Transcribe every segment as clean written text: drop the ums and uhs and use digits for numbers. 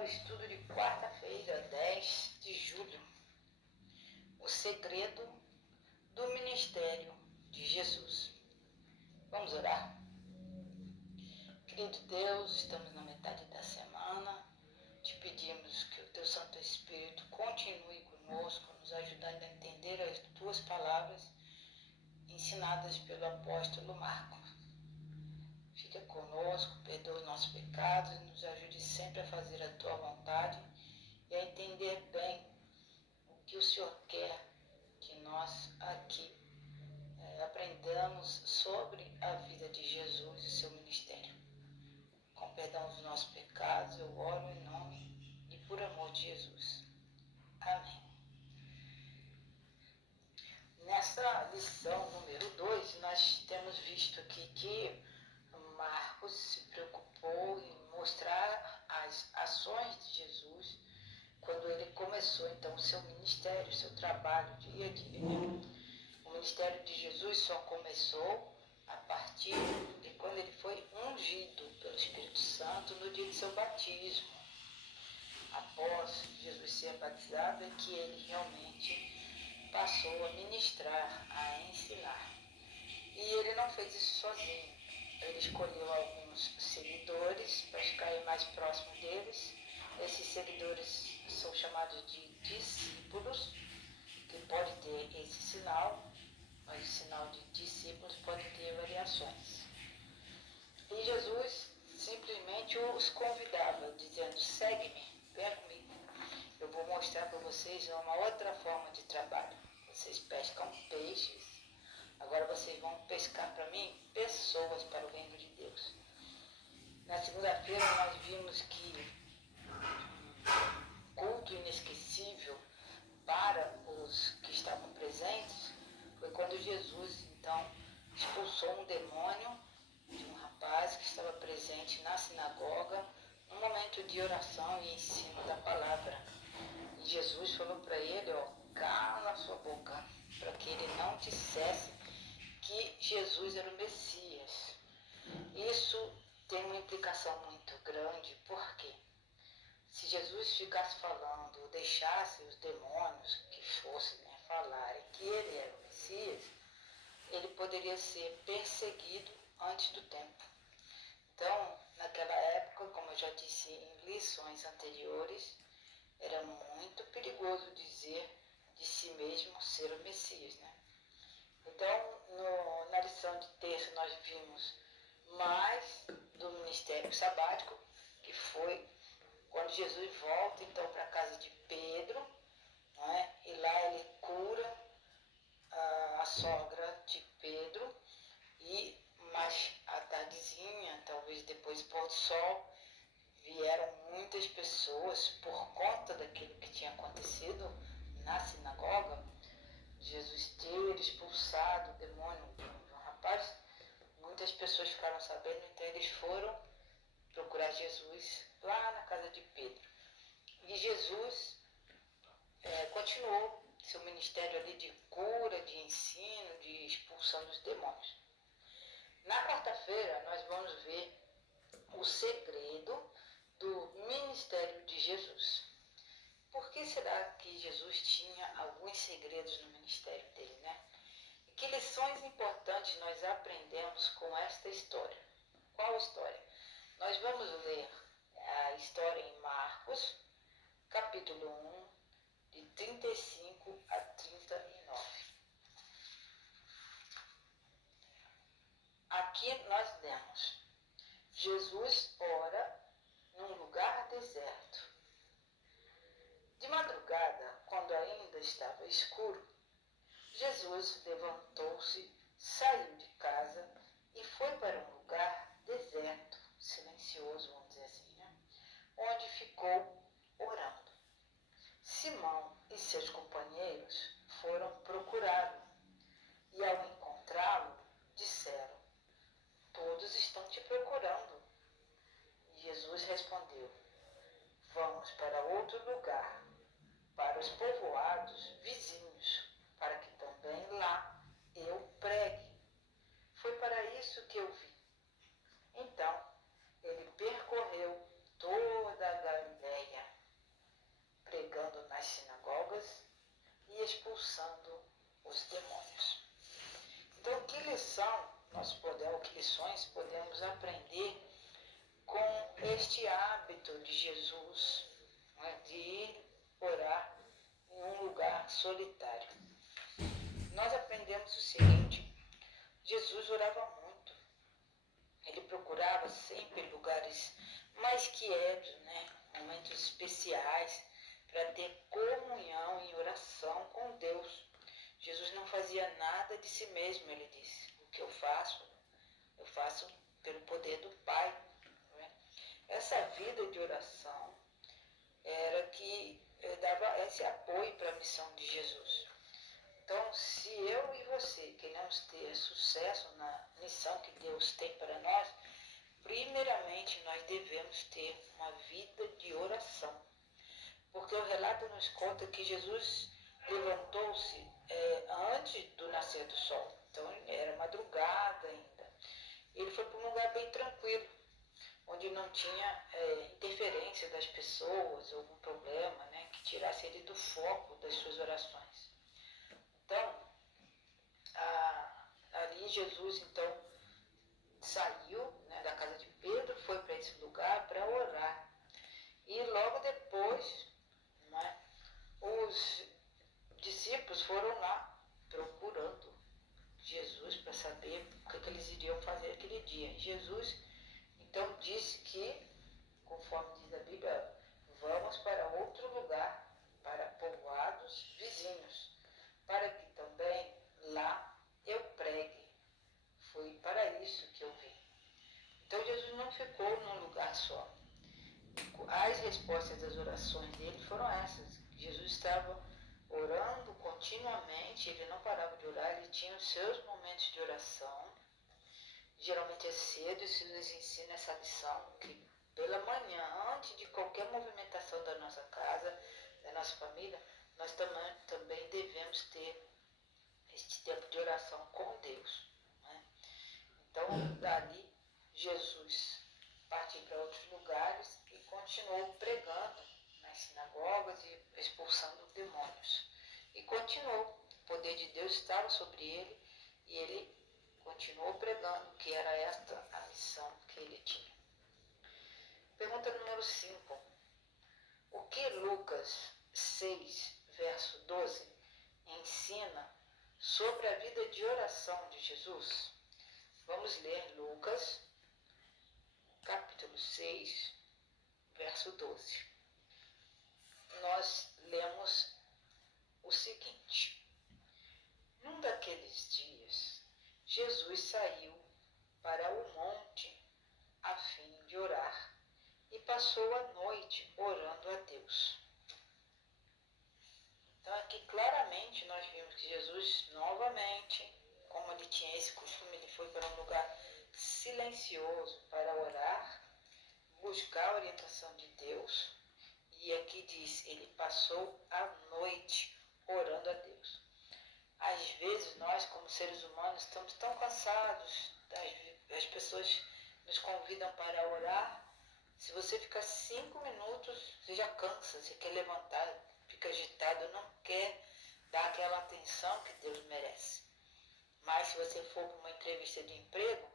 o estudo de quarta-feira, 10 de julho. O segredo do ministério de Jesus. Vamos orar? Querido Deus, estamos na metade da semana. Te pedimos que o Teu Santo Espírito continue conosco, nos ajudando a entender as Tuas palavras ensinadas pelo apóstolo Marcos. Fica conosco, perdoe nossos pecados e nos ajude sempre a fazer a Tua vontade e a entender bem o que o Senhor quer que nós aqui aprendamos sobre a vida de Jesus e seu ministério. Com perdão dos nossos pecados, eu oro em nome e por amor de Jesus. Amém. Nessa lição número 2, nós temos visto aqui que Marcos se preocupou em mostrar as ações de Jesus quando ele começou então o seu ministério, o seu trabalho dia a dia. O ministério de Jesus só começou a partir de quando ele foi ungido pelo Espírito Santo no dia de seu batismo. Após Jesus ser batizado é que ele realmente passou a ministrar, a ensinar. E ele não fez isso sozinho. Ele escolheu alguns seguidores para ficar mais próximo deles. Esses seguidores são chamados de discípulos, que pode ter esse sinal, mas o sinal de discípulos pode ter variações. E Jesus simplesmente os convidava, dizendo: segue-me, venha comigo. Eu vou mostrar para vocês uma outra forma de trabalho. Vocês pescam peixes, agora vocês vão pescar para mim pessoas para o reino de Deus. Na segunda-feira nós vimos que culto inesquecível para os que estavam presentes foi quando Jesus então expulsou um demônio de um rapaz que estava presente na sinagoga no momento de oração e ensino da palavra. E Jesus falou para ele: cala a sua boca, para que ele não dissesse que Jesus era o Messias. Isso tem uma implicação muito grande, porque se Jesus ficasse falando, deixasse os demônios que fossem falarem que ele era o Messias, ele poderia ser perseguido antes do tempo. Então, naquela época, como eu já disse em lições anteriores, era muito perigoso dizer de si mesmo ser o Messias, né? Então, na lição de terça nós vimos mais do ministério sabático, que foi quando Jesus volta então para a casa de Pedro, não é? E lá ele cura a sogra de Pedro, e mais à tardezinha, talvez depois do pôr do sol, vieram muitas pessoas por conta daquilo que tinha acontecido na sinagoga, Jesus ter expulsado o demônio de um rapaz. Muitas pessoas ficaram sabendo, então eles foram procurar Jesus lá na casa de Pedro. E Jesus continuou seu ministério ali de cura, de ensino, de expulsão dos demônios. Na quarta-feira nós vamos ver o segredo do ministério de Jesus. Por que será que Jesus tinha alguns segredos no ministério dele, né? E que lições importantes nós aprendemos com esta história? Qual história? Nós vamos ler a história em Marcos, capítulo 1, de 35 a 39. Aqui nós lemos: Jesus ora num lugar deserto. De madrugada, quando ainda estava escuro, Jesus levantou-se, saiu de casa e foi para um lugar deserto, silencioso, vamos dizer assim, né? Onde ficou orando. Simão e seus companheiros foram procurá-lo e, ao encontrá-lo, disseram: todos estão te procurando. E Jesus respondeu: vamos para outro lugar, para os povoados vizinhos, para que também lá eu pregue. Foi para isso que eu vim. Então, ele percorreu toda a Galiléia, lições podemos aprender com este hábito de Jesus, né, de ir orar em um lugar solitário. Nós aprendemos o seguinte: Jesus orava muito. Ele procurava sempre lugares mais quietos, né, momentos especiais, para ter comunhão em oração com Deus. Jesus não fazia nada de si mesmo, ele disse. O que eu faço pelo poder do Pai. Né? Essa vida de oração era que dava esse apoio para a missão de Jesus. Então, se eu e você queremos ter sucesso na missão que Deus tem para nós, primeiramente nós devemos ter uma vida de oração. Porque o relato nos conta que Jesus levantou-se antes do nascer do sol. Então era madrugada ainda. Ele foi para um lugar bem tranquilo, onde não tinha interferência das pessoas, algum problema, né, que tirasse ele do foco das suas orações. Então, ali Jesus então saiu, né, da casa de Pedro, foi para esse lugar para orar. E logo depois, né, os discípulos foram lá procurando Jesus para saber o que eles iriam fazer aquele dia. Jesus então disse que, conforme diz a Bíblia, vamos para outro lugar, para povoados vizinhos, para que também lá eu pregue. Foi para isso que eu vim. Então Jesus não ficou num lugar só. As respostas das orações dele foram essas. Jesus estava orando continuamente, ele não parava de orar, ele tinha os seus momentos de oração. Geralmente é cedo, isso nos ensina essa lição, que pela manhã, antes de qualquer movimentação da nossa casa, da nossa família, nós também devemos ter este tempo de oração com Deus. Né? Então, dali, Jesus partiu para outros lugares e continuou pregando nas sinagogas e expulsando demônios. E continuou. O poder de Deus estava sobre ele e ele continuou pregando que era esta a missão que ele tinha. Pergunta número 5. O que Lucas 6, verso 12, ensina sobre a vida de oração de Jesus? Vamos ler Lucas, capítulo 6, verso 12. Nós lemos o seguinte: num daqueles dias, Jesus saiu para o monte a fim de orar e passou a noite orando a Deus. Então aqui claramente nós vimos que Jesus novamente, como ele tinha esse costume, ele foi para um lugar silencioso para orar, buscar a orientação de Deus. E aqui diz, ele passou a noite orando a Deus. Às vezes nós, como seres humanos, estamos tão cansados, as pessoas nos convidam para orar. Se você ficar 5 minutos, você já cansa, você quer levantar, fica agitado, não quer dar aquela atenção que Deus merece. Mas se você for para uma entrevista de emprego,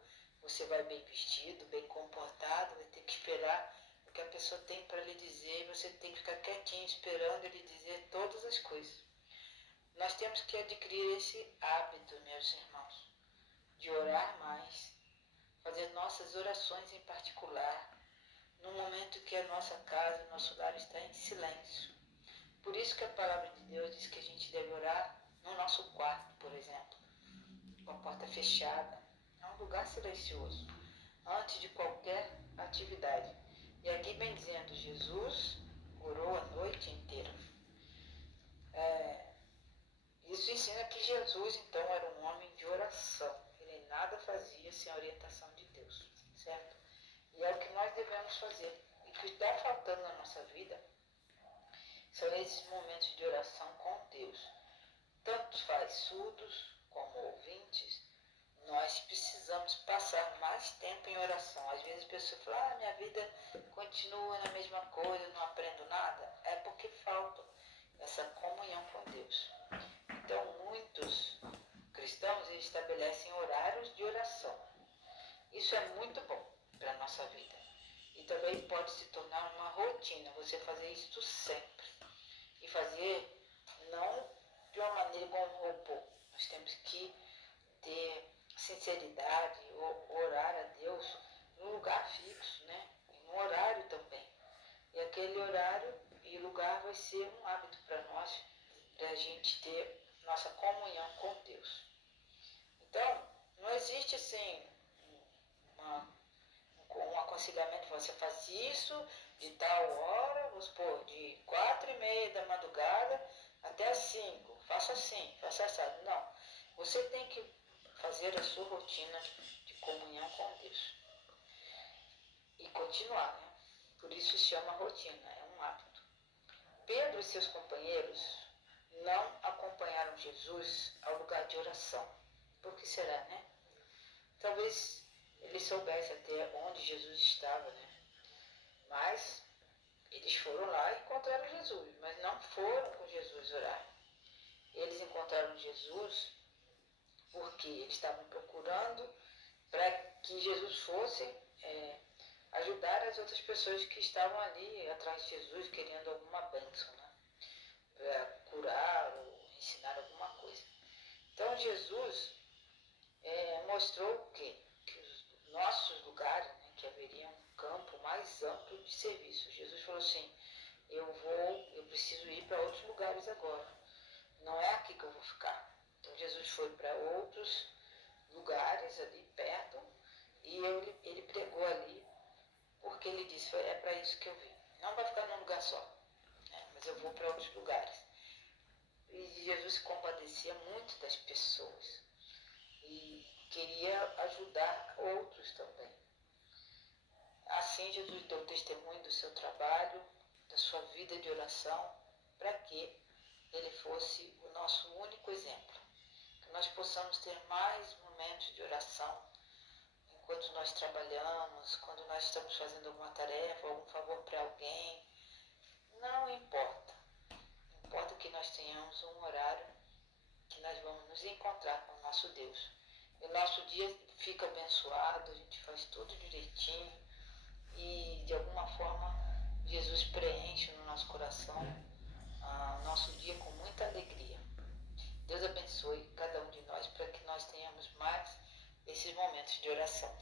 você vai bem vestido, bem comportado, vai ter que esperar o que a pessoa tem para lhe dizer, e você tem que ficar quietinho esperando ele dizer todas as coisas. Nós temos que adquirir esse hábito, meus irmãos, de orar mais, fazer nossas orações em particular, no momento que a nossa casa, nosso lar está em silêncio. Por isso que a palavra de Deus diz que a gente deve orar no nosso quarto, por exemplo, com a porta fechada. É um lugar silencioso, antes de qualquer atividade. E aqui bem dizendo, Jesus orou a noite inteira. Isso ensina que Jesus, então, era um homem de oração. Ele nada fazia sem a orientação de Deus, certo? E é o que nós devemos fazer. E o que está faltando na nossa vida são esses momentos de oração com Deus. Tanto faz surdos como ouvintes, nós precisamos passar mais tempo em oração. Às vezes a pessoa fala, minha vida continua na mesma coisa, não aprendo nada. É porque falta essa comunhão com Deus. Então muitos cristãos estabelecem horários de oração. Isso é muito bom para a nossa vida. E também pode se tornar uma rotina, você fazer isso sempre. E fazer não de uma maneira como um robô. Nós temos que ter sinceridade, orar a Deus num lugar fixo, né? E no horário também. E aquele horário e lugar vai ser um hábito para nós, para a gente ter nossa comunhão com Deus. Então, não existe assim um aconselhamento, você faz isso de tal hora, vamos supor, de 4:30 da madrugada até as 5, faça assim, faça assado. Não, você tem que fazer a sua rotina de comunhão com Deus e continuar, né? Por isso se chama rotina, é um hábito. Pedro e seus companheiros não acompanharam Jesus ao lugar de oração. Por que será, né? Talvez eles soubessem até onde Jesus estava, né? Mas eles foram lá e encontraram Jesus, mas não foram com Jesus orar. Eles encontraram Jesus porque eles estavam procurando para que Jesus fosse ajudar as outras pessoas que estavam ali atrás de Jesus, querendo alguma bênção, né? Para curar ou ensinar alguma coisa. Então Jesus mostrou o quê? Que os nossos lugares, né, que haveria um campo mais amplo de serviço. Jesus falou assim, eu preciso ir para outros lugares agora. Não é aqui que eu vou ficar. Então Jesus foi para outros lugares ali perto e ele pregou ali porque ele disse, é para isso que eu vim. Não vai ficar num lugar só, né, mas eu vou para outros lugares. E Jesus se compadecia muito das pessoas e queria ajudar outros também. Assim Jesus deu testemunho do seu trabalho, da sua vida de oração, para que ele fosse o nosso único exemplo. Que nós possamos ter mais momentos de oração enquanto nós trabalhamos, quando nós estamos fazendo alguma tarefa, algum favor para alguém. Não importa. Importa que nós tenhamos um horário que nós vamos nos encontrar com o nosso Deus. E o nosso dia fica abençoado, a gente faz tudo direitinho e de alguma forma Jesus preenche no nosso coração o nosso dia com muita alegria. Deus abençoe cada um de nós para que nós tenhamos mais esses momentos de oração.